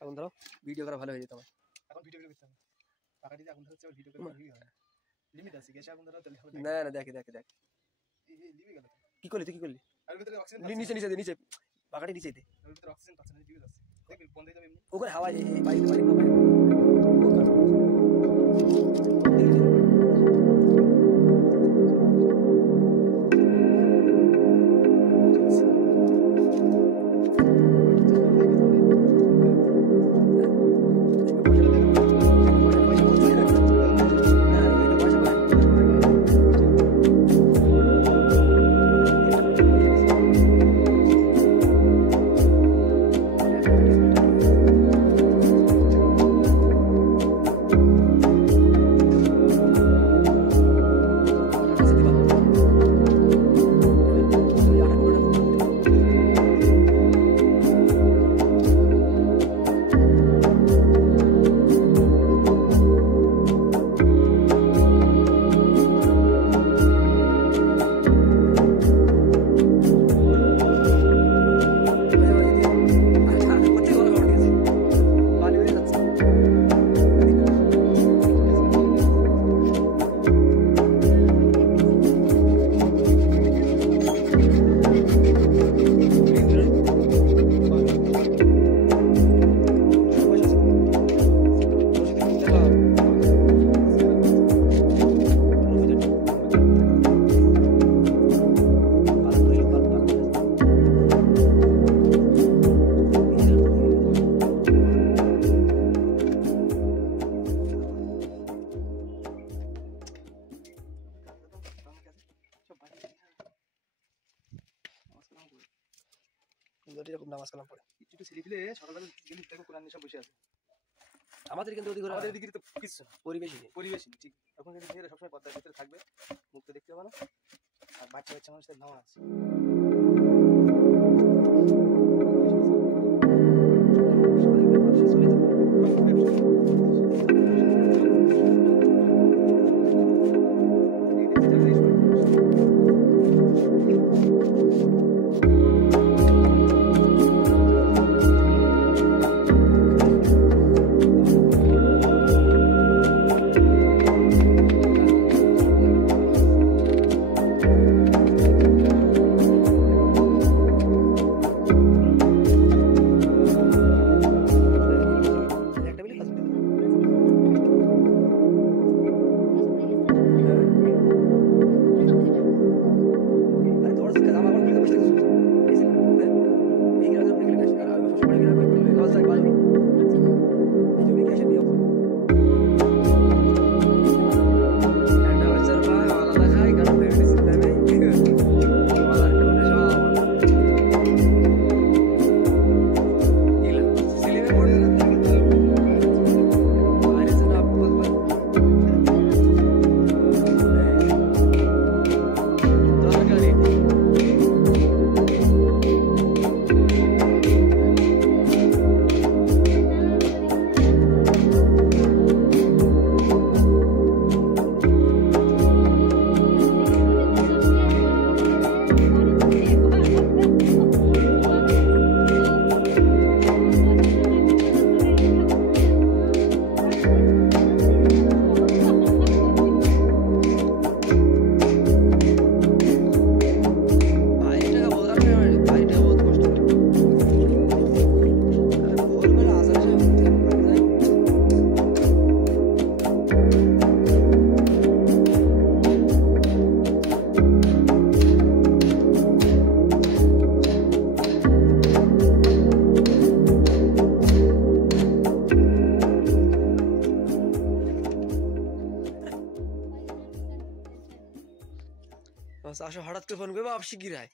এখন ধরো ভিডিও করা ভালো হয়ে যেত আমার। এখন ভিডিও করতে হবে টাকা দিয়ে আগুন ধরছে ভিডিও করে ভিডিও হয় লিমিট আছে গ্যাসে আগুন ধরা তাহলে হবে না না দেখে দেখে দেখ এই লিমিট গেল কি করলি তুই কি করলি আর ভিতরে অক্সিজেন নিচে নিচে দে নিচে পাকাটি নিচে দে আর ভিতরে অক্সিজেন পাচ্ছে না দিবে যাচ্ছে দেখ বন্ধ হয়ে যাবে এমনি ওখানে হাওয়া এই বাইরে বাইরে বাইরে এরকম নামাজ কালাম পড়ে একটু ছেলেপিলে সকালবেলা গেলে দেখো কোরআন নিয়ে সব বসে আছে আমাদের কিন্তু ওদিকে আমাদের দিকে তো কিছু না পরিবেশই নেই পরিবেশই ঠিক এখন কিন্তু মেয়েরা সবসময় পর্দার ভিতরে থাকবে মুখটা দেখতে পাবে না আর বাচ্চা বাচ্চা মানুষদের নামাজ আচ্ছা আসো হঠাৎ করে ফোন করবো আপ শিগগির আয়।